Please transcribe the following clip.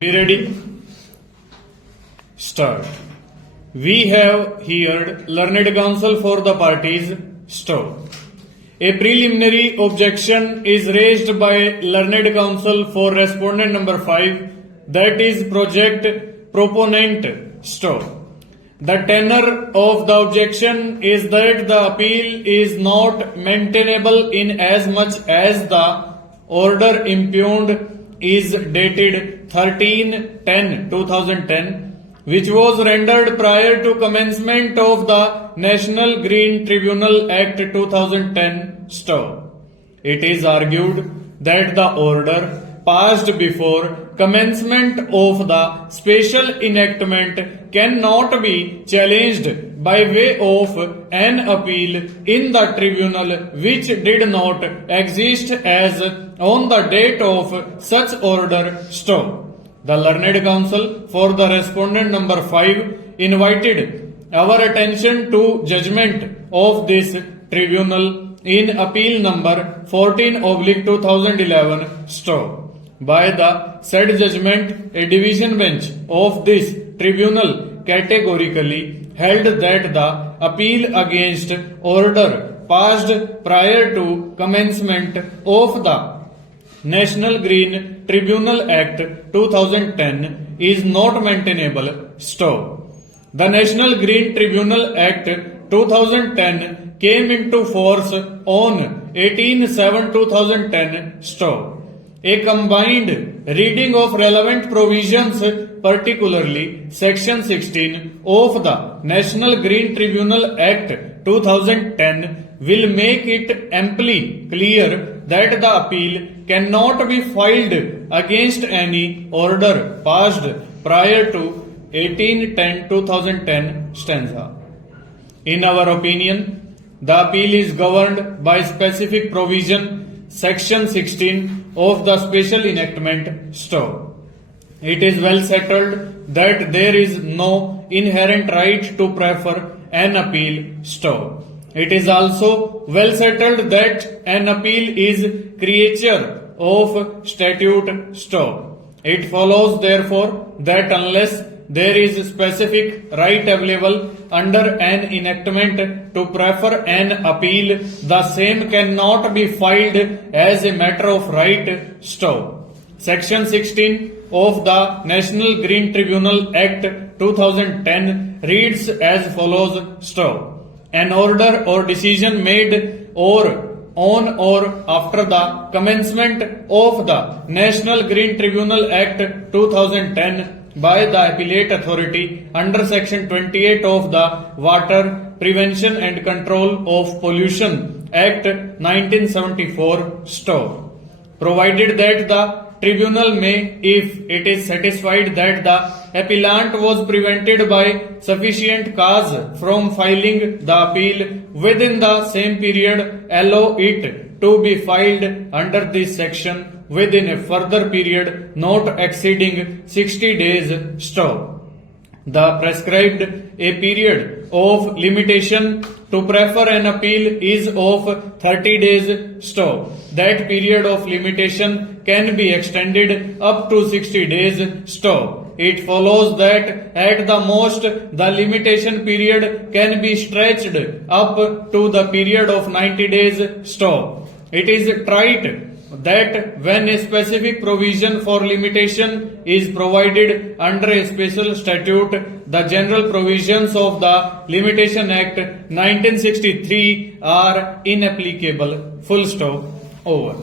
Be ready? Start. We have heard learned counsel for the parties. Stop. A preliminary objection is raised by learned counsel for respondent number 5, that is project proponent. Stop. The tenor of the objection is that the appeal is not maintainable in as much as the order impugned is dated 13/10/2010, which was rendered prior to commencement of the National Green Tribunal Act 2010. Stop. It is argued that the order passed before commencement of the special enactment cannot be challenged by way of an appeal in the tribunal which did not exist as on the date of such order. Stop. The learned counsel for the respondent number 5 invited our attention to judgment of this tribunal in appeal number 14/2011. Stop. By the said judgment, a division bench of this tribunal categorically held that the appeal against order passed prior to commencement of the National Green Tribunal Act 2010 is not maintainable. Stop. The National Green Tribunal Act 2010 came into force on 18/7/2010. Stop. A combined reading of relevant provisions, particularly Section 16 of the National Green Tribunal Act 2010, will make it amply clear that the appeal cannot be filed against any order passed prior to 18/10/2010 stanza. In our opinion, the appeal is governed by specific provision Section 16 of the special enactment. Stop. It is well settled that there is no inherent right to prefer an appeal. Stop. It is also well settled that an appeal is creature of statute. Stop. It follows therefore that unless there is specific right available under an enactment to prefer an appeal, the same cannot be filed as a matter of right. Stop. Section 16 of the National Green Tribunal Act 2010 reads as follows. Stop. An order or decision made or on or after the commencement of the National Green Tribunal Act 2010 by the appellate authority under Section 28 of the Water Prevention and Control of Pollution Act 1974. Stop. Provided that the tribunal may, if it is satisfied that the appellant was prevented by sufficient cause from filing the appeal within the same period, allow it to be filed under this section within a further period not exceeding 60 days. Stop. The prescribed a period of limitation to prefer an appeal is of 30 days. Stop. That period of limitation can be extended up to 60 days. Stop. It follows that at the most the limitation period can be stretched up to the period of 90 days. Stop. It is trite that when a specific provision for limitation is provided under a special statute, the general provisions of the Limitation Act 1963 are inapplicable. Full stop. Over.